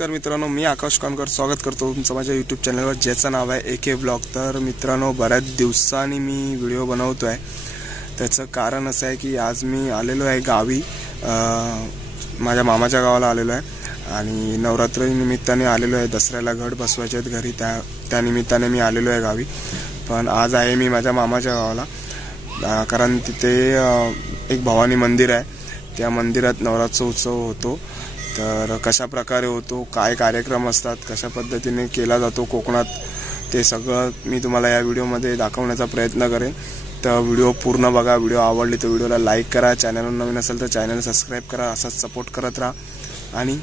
नमस्कार मित्रांनो, मी आकाश कानकर स्वागत करतो तुमचं माझ्या यूट्यूब चॅनलवर ज्याचं नाव आहे AK ब्लॉग। तर मित्रांनो, बऱ्याच दिवसांनी मी व्हिडिओ बनवतो आहे। त्याचं कारण असं आहे की आज मी आलेलो आहे गावी, माझ्या मामाच्या गावाला आलेलो आहे आणि नवरात्री निमित्ताने आलेलो आहे। दसऱ्याला घट बसवायचे आहेत घरी, त्या निमित्ताने मी आलेलो आहे गावी। पण आज आहे मी माझ्या मामाच्या गावाला, कारण तिथे एक भवानी मंदिर आहे। त्या मंदिरात नवरात्र उत्सव होतो। तर कशा प्रकारे होतो, काय कार्यक्रम असतात, कशा पद्धतीने केला जातो कोकणात, ते सगळं मी तुम्हाला या व्हिडिओमध्ये दाखवण्याचा प्रयत्न करेन। तर व्हिडिओ पूर्ण बघा। व्हिडिओ आवडली तर व्हिडिओला लाईक करा, चॅनलवर नवीन असेल तर चॅनल सबस्क्राइब करा, असाच सपोर्ट करत राहा। आणि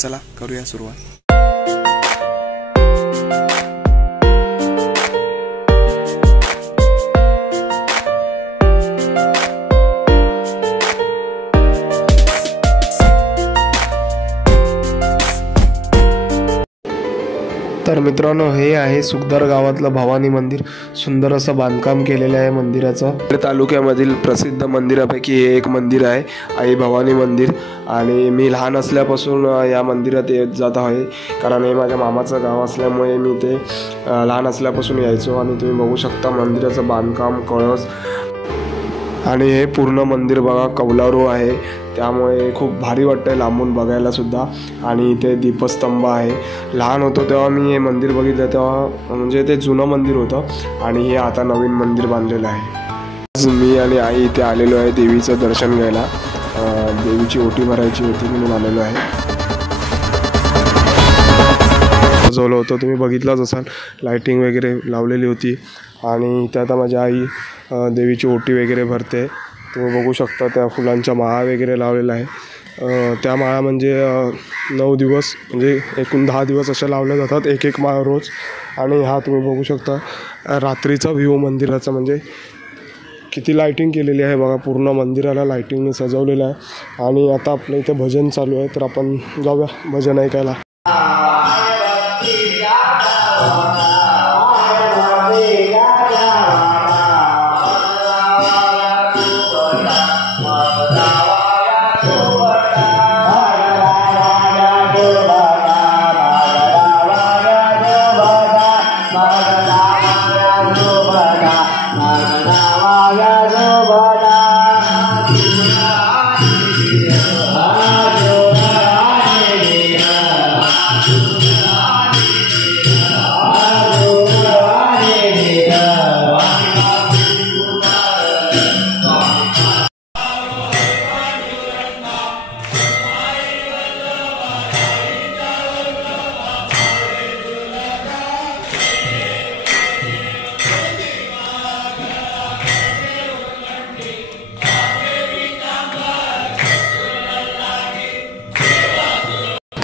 चला करूया सुरुवात। तर मित्रांनो, हे आहे सुखदार गावातलं भवानी मंदिर। सुंदर असं बांधकाम केलेलं आहे मंदिराचं। तालुक्यामधील प्रसिद्ध मंदिरापैकी हे एक मंदिर आहे, आई भवानी मंदिर। आणि मी लहान असल्यापासून या मंदिरात येत जात आहे, कारण हे माझ्या मामाचं गाव असल्यामुळे मी ते लहान असल्यापासून यायचो। आणि तुम्ही बघू शकता मंदिराचं बांधकाम, कळस आणि हे पूर्ण मंदिर बघा कौलारू आहे, त्यामुळे खूप भारी वाटतं लांबून बघायला सुद्धा। आणि इथे दीपस्तंभ आहे। लहान होतो तेव्हा मी हे मंदिर बघितलं, तेव्हा म्हणजे ते जुनं मंदिर होतं आणि हे आता नवीन मंदिर बांधलेलं आहे। आज मी आणि आई इथे आलेलो आहे देवीचं दर्शन घ्यायला। देवीची ओटी भरायची होती म्हणून आलेलो आहे। सजवलं होतं, तुम्ही बघितलंच असाल, लाईटिंग वगैरे लावलेली होती। आणि इथे आता माझी आई देवीची ओटी वगैरे भरते। तुम्ही बघू शकता त्या फुलांच्या माळा वगैरे लावलेला आहे। त्या माळा म्हणजे 9 दिवस, म्हणजे एकूण 10 दिवस अशा लावल्या जातात, एक माळ रोज। आणि हा तुम्ही बघू शकता रात्रीचा व्ह्यू मंदिराचा, म्हणजे किती लाईटिंग केलेली आहे बघा, पूर्ण मंदिराला लाईटिंगने सजवलेलं आहे। आणि आता आपल्या इथे भजन चालू आहे, तर आपण जाऊया भजन ऐकायला।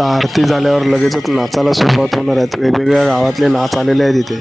आरती झाल्यावर लगेचच नाचायला सुरुवात होणार आहे। वेगवेगळ्या गावातले नाच आलेले आहेत इथे।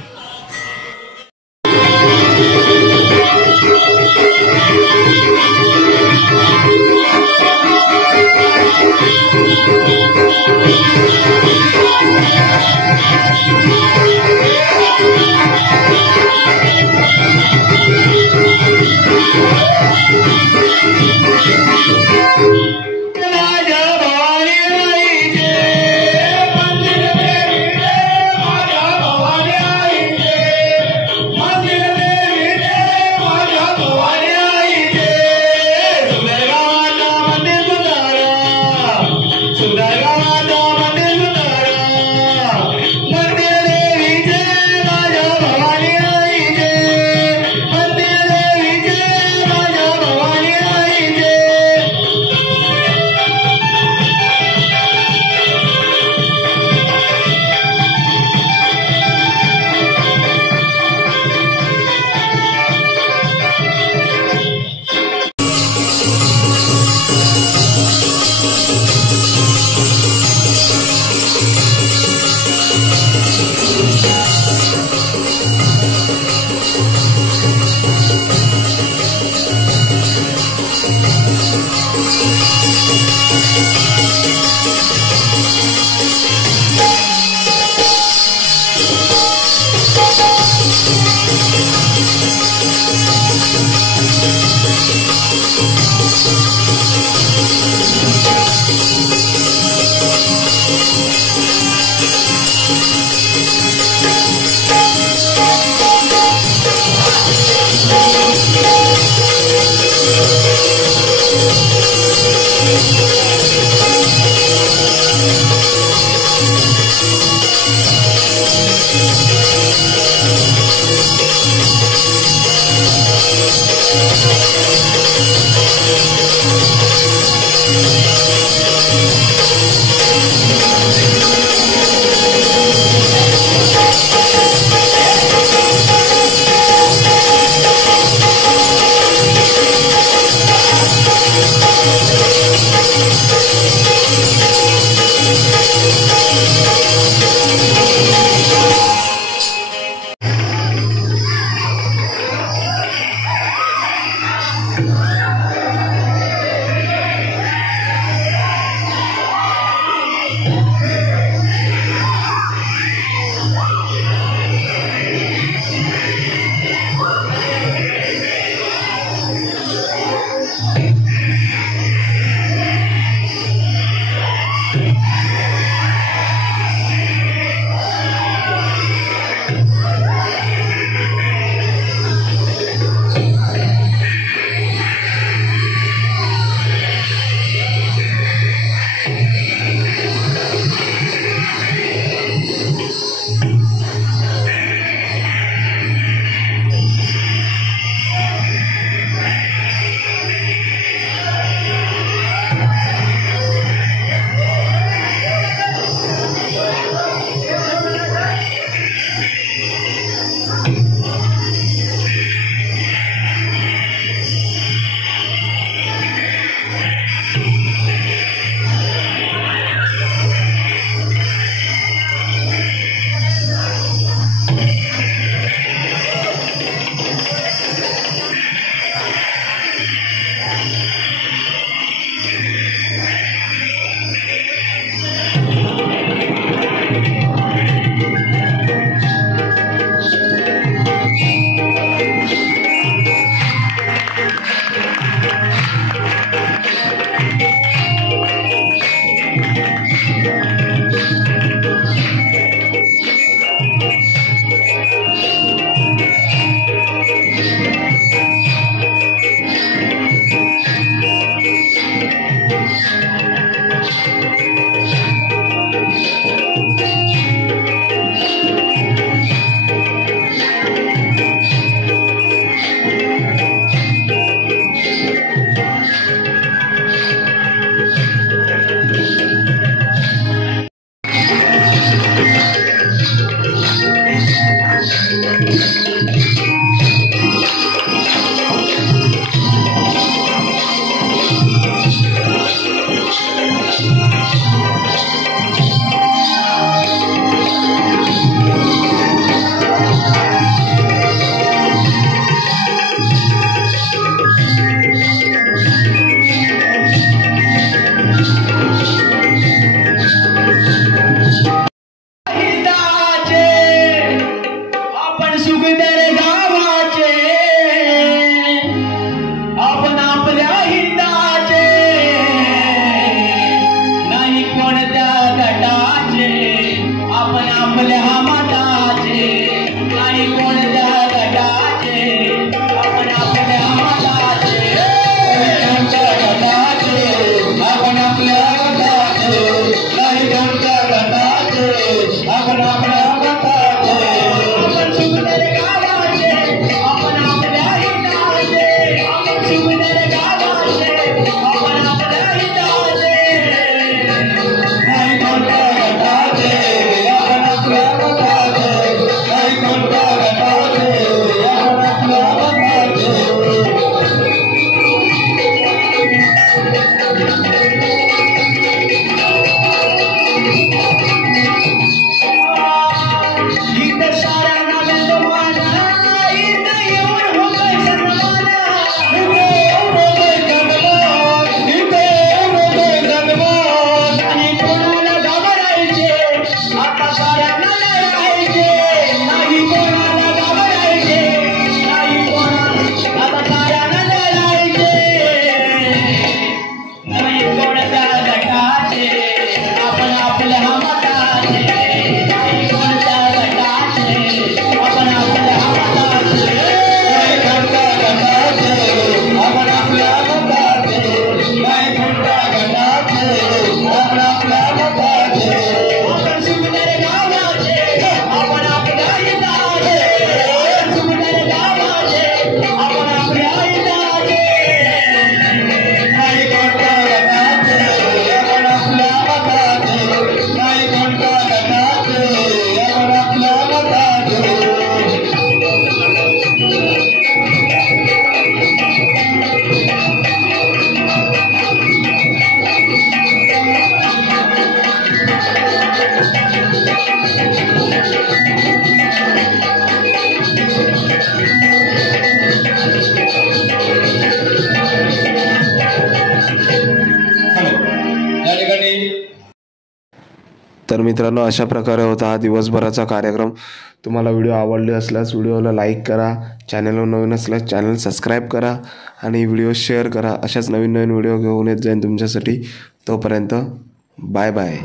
मित्रांनो, अशा प्रकारे होता हा दिवसभराचा कार्यक्रम. तुम्हाला व्हिडिओ आवडले असल्यास व्हिडिओला लाईक करा, चॅनलवर नवीन असल्यास चॅनल सबस्क्राईब करा आणि व्हिडिओ शेअर करा. अशाच नवीन नवीन व्हिडिओ घेऊन येत जाईन तुमच्यासाठी. तोपर्यंत बाय बाय.